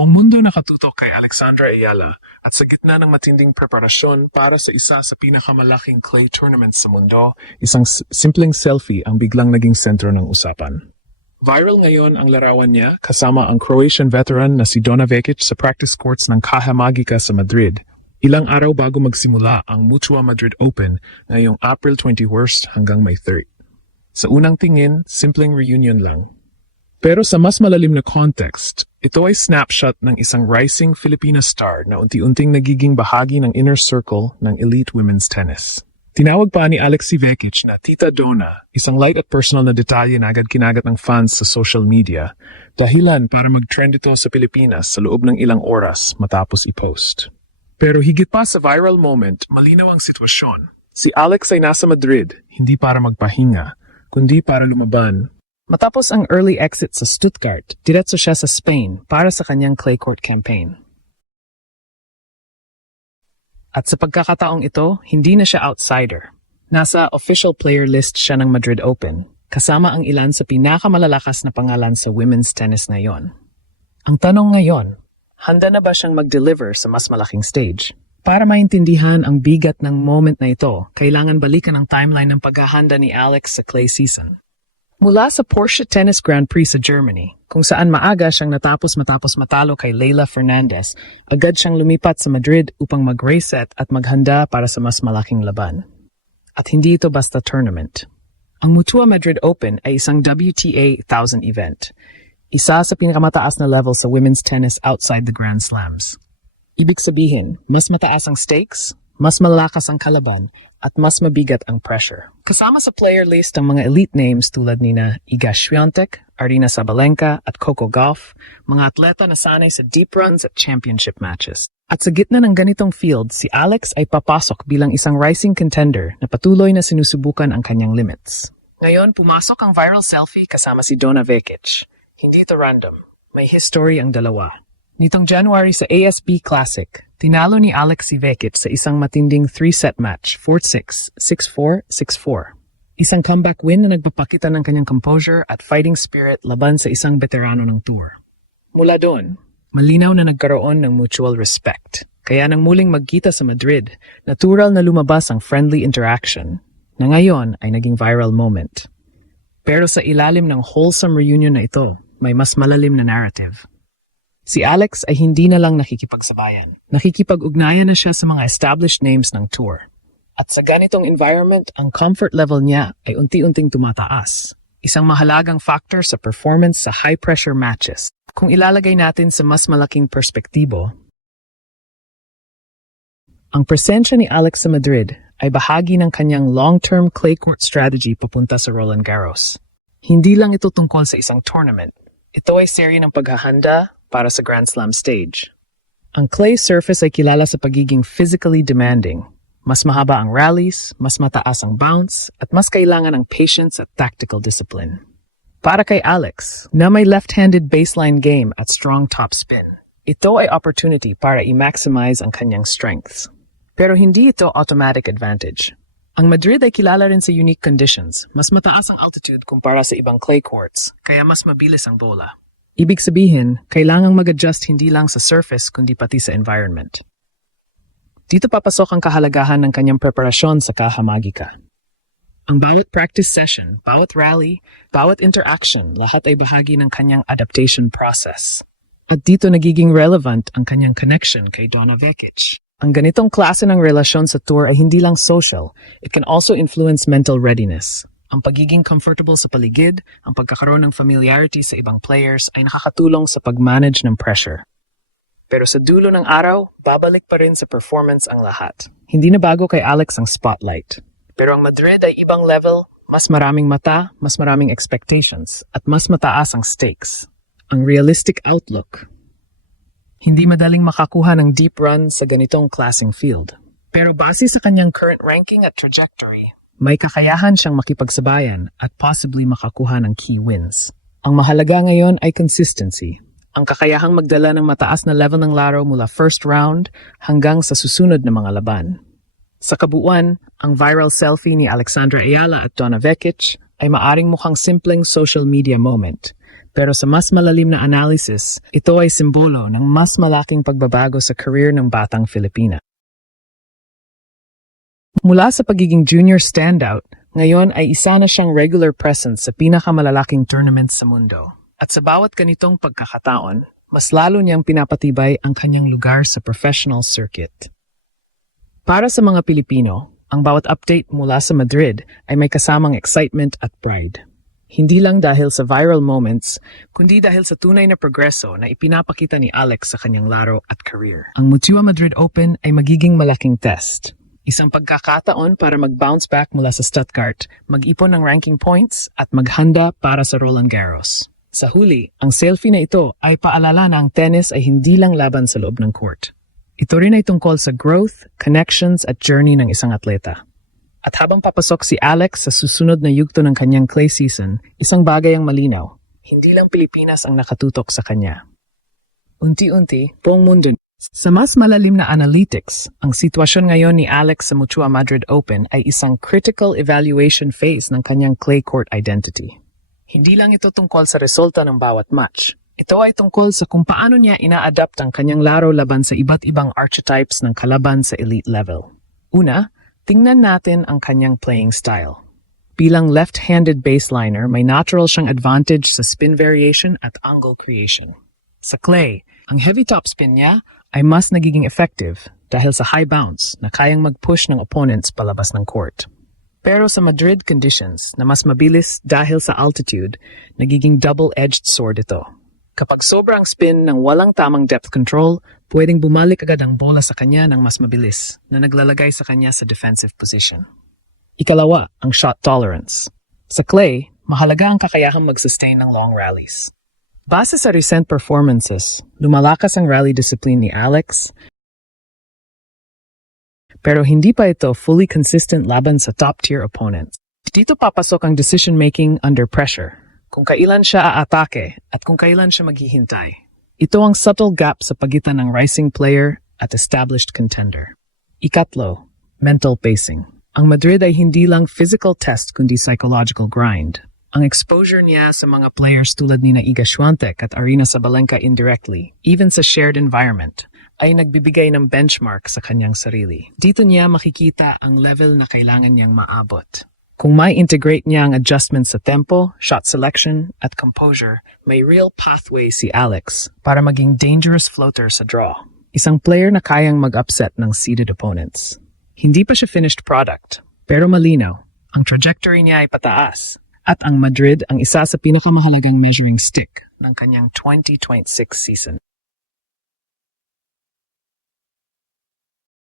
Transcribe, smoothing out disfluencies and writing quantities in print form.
Buong mundo nakatutok kay Alexandra Ayala at sa gitna ng matinding preparasyon para sa isa sa pinakamalaking clay tournament sa mundo, isang simpleng selfie ang biglang naging sentro ng usapan. Viral ngayon ang larawan niya kasama ang Croatian veteran na si Donna Vekic sa practice courts ng Caja Magica sa Madrid. Ilang araw bago magsimula ang Mutua Madrid Open ngayong April 21 hanggang May 3. Sa unang tingin, simpleng reunion lang. Pero sa mas malalim na context, ito ay snapshot ng isang rising Filipina star na unti-unting nagiging bahagi ng inner circle ng elite women's tennis. Tinawag pa ni Alex Vekic na Tita Donna, isang light at personal na detalye na agad kinagat ng fans sa social media, dahilan para mag-trend ito sa Pilipinas sa loob ng ilang oras matapos i-post. Pero higit pa sa viral moment, malinaw ang sitwasyon. Si Alex ay nasa Madrid, hindi para magpahinga, kundi para lumaban. Matapos ang early exit sa Stuttgart, diretso siya sa Spain para sa kanyang clay court campaign. At sa pagkakataong ito, hindi na siya outsider. Nasa official player list siya ng Madrid Open, kasama ang ilan sa pinakamalalakas na pangalan sa women's tennis ngayon. Ang tanong ngayon, handa na ba siyang mag-deliver sa mas malaking stage? Para maintindihan ang bigat ng moment na ito, kailangan balikan ang timeline ng paghahanda ni Alex sa clay season. Mula sa Porsche Tennis Grand Prix sa Germany, kung saan maaga siyang matapos matalo kay Leylah Fernandez, agad siyang lumipat sa Madrid upang mag-reset at maghanda para sa mas malaking laban. At hindi ito basta tournament. Ang Mutua Madrid Open ay isang WTA 1000 event, isa sa pinakamataas na level sa women's tennis outside the Grand Slams. Ibig sabihin, mas mataas ang stakes, mas malakas ang kalaban, at mas mabigat ang pressure. Kasama sa player list ang mga elite names tulad nina Iga Swiatek, Aryna Sabalenka at Coco Gauff, mga atleta na sanay sa deep runs at championship matches. At sa gitna ng ganitong field, si Alex ay papasok bilang isang rising contender na patuloy na sinusubukan ang kanyang limits. Ngayon, pumasok ang viral selfie kasama si Donna Vekic. Hindi ito random. May history ang dalawa. Nitong January sa ASB Classic, tinalo ni Alex Vekic sa isang matinding 3-set match, 4-6, 6-4, 6-4. Isang comeback win na nagpapakita ng kanyang composure at fighting spirit laban sa isang veterano ng tour. Mula doon, malinaw na nagkaroon ng mutual respect. Kaya nang muling magkita sa Madrid, natural na lumabas ang friendly interaction, na ngayon ay naging viral moment. Pero sa ilalim ng wholesome reunion na ito, may mas malalim na narrative. Si Alex ay hindi na lang nakikipagsabayan. Nakikipag-ugnayan na siya sa mga established names ng tour. At sa ganitong environment, ang comfort level niya ay unti-unting tumataas. Isang mahalagang factor sa performance sa high-pressure matches. Kung ilalagay natin sa mas malaking perspektibo, ang presensya ni Alex sa Madrid ay bahagi ng kanyang long-term clay court strategy papunta sa Roland Garros. Hindi lang ito tungkol sa isang tournament. Ito ay serye ng paghahanda para sa Grand Slam stage. Ang clay surface ay kilala sa pagiging physically demanding. Mas mahaba ang rallies, mas mataas ang bounce, at mas kailangan ng patience at tactical discipline. Para kay Alex, na may left-handed baseline game at strong top spin, ito ay opportunity para i-maximize ang kanyang strengths. Pero hindi ito automatic advantage. Ang Madrid ay kilala rin sa unique conditions. Mas mataas ang altitude kumpara sa ibang clay courts, kaya mas mabilis ang bola. Ibig sabihin, kailangang mag-adjust hindi lang sa surface kundi pati sa environment. Dito papasok ang kahalagahan ng kanyang preparasyon sa Caja Magica. Ang bawat practice session, bawat rally, bawat interaction, lahat ay bahagi ng kanyang adaptation process. At dito nagiging relevant ang kanyang connection kay Donna Vekic. Ang ganitong klase ng relasyon sa tour ay hindi lang social, it can also influence mental readiness. Ang pagiging comfortable sa paligid, ang pagkakaroon ng familiarity sa ibang players ay nakakatulong sa pag-manage ng pressure. Pero sa dulo ng araw, babalik pa rin sa performance ang lahat. Hindi na bago kay Alex ang spotlight. Pero ang Madrid ay ibang level, mas maraming mata, mas maraming expectations, at mas mataas ang stakes. Ang realistic outlook. Hindi madaling makakuha ng deep run sa ganitong klaseng field. Pero base sa kanyang current ranking at trajectory, may kakayahan siyang makipagsabayan at possibly makakuha ng key wins. Ang mahalaga ngayon ay consistency. Ang kakayahang magdala ng mataas na level ng laro mula first round hanggang sa susunod na mga laban. Sa kabuuan, ang viral selfie ni Alexandra Ayala at Donna Vekic ay maaring mukhang simpleng social media moment. Pero sa mas malalim na analysis, ito ay simbolo ng mas malaking pagbabago sa career ng batang Filipina. Mula sa pagiging junior standout, ngayon ay isa na siyang regular presence sa pinakamalalaking tournament sa mundo. At sa bawat ganitong pagkakataon, mas lalo niyang pinapatibay ang kanyang lugar sa professional circuit. Para sa mga Pilipino, ang bawat update mula sa Madrid ay may kasamang excitement at pride. Hindi lang dahil sa viral moments, kundi dahil sa tunay na progreso na ipinapakita ni Alex sa kanyang laro at career. Ang Mutua Madrid Open ay magiging malaking test. Isang pagkakataon para mag-bounce back mula sa Stuttgart, mag-ipon ng ranking points at maghanda para sa Roland Garros. Sa huli, ang selfie na ito ay paalala na ang tennis ay hindi lang laban sa loob ng court. Ito rin ay tungkol sa growth, connections at journey ng isang atleta. At habang papasok si Alex sa susunod na yugto ng kanyang clay season, isang bagay ang malinaw. Hindi lang Pilipinas ang nakatutok sa kanya. Unti-unti, buong mundo. Sa mas malalim na analytics, ang sitwasyon ngayon ni Alex sa Mutua Madrid Open ay isang critical evaluation phase ng kanyang clay court identity. Hindi lang ito tungkol sa resulta ng bawat match. Ito ay tungkol sa kung paano niya ina-adapt ang kanyang laro laban sa iba't ibang archetypes ng kalaban sa elite level. Una, tingnan natin ang kanyang playing style. Bilang left-handed baseliner, may natural siyang advantage sa spin variation at angle creation. Sa clay, ang heavy topspin niya ay mas nagiging effective dahil sa high bounce na kayang mag-push ng opponents palabas ng court. Pero sa Madrid conditions na mas mabilis dahil sa altitude, nagiging double-edged sword ito. Kapag sobrang spin ng walang tamang depth control, pwedeng bumalik agad ang bola sa kanya ng mas mabilis na naglalagay sa kanya sa defensive position. Ikalawa, ang shot tolerance. Sa clay, mahalaga ang kakayahang mag-sustain ng long rallies. Base sa recent performances, lumalakas ang rally discipline ni Alex, pero hindi pa ito fully consistent laban sa top-tier opponents. Dito papasok ang decision-making under pressure, kung kailan siya aatake at kung kailan siya maghihintay. Ito ang subtle gap sa pagitan ng rising player at established contender. Ikatlo, mental pacing. Ang Madrid ay hindi lang physical test kundi psychological grind. Ang exposure niya sa mga players tulad ni Iga Swiatek at Aryna Sabalenka indirectly, even sa shared environment, ay nagbibigay ng benchmark sa kanyang sarili. Dito niya makikita ang level na kailangan niyang maabot. Kung may integrate niya ang adjustments sa tempo, shot selection, at composure, may real pathway si Alex para maging dangerous floater sa draw. Isang player na kayang mag-upset ng seeded opponents. Hindi pa siya finished product, pero malinaw, ang trajectory niya ay pataas. At ang Madrid ang isa sa pinakamahalagang measuring stick ng kanyang 2026 season.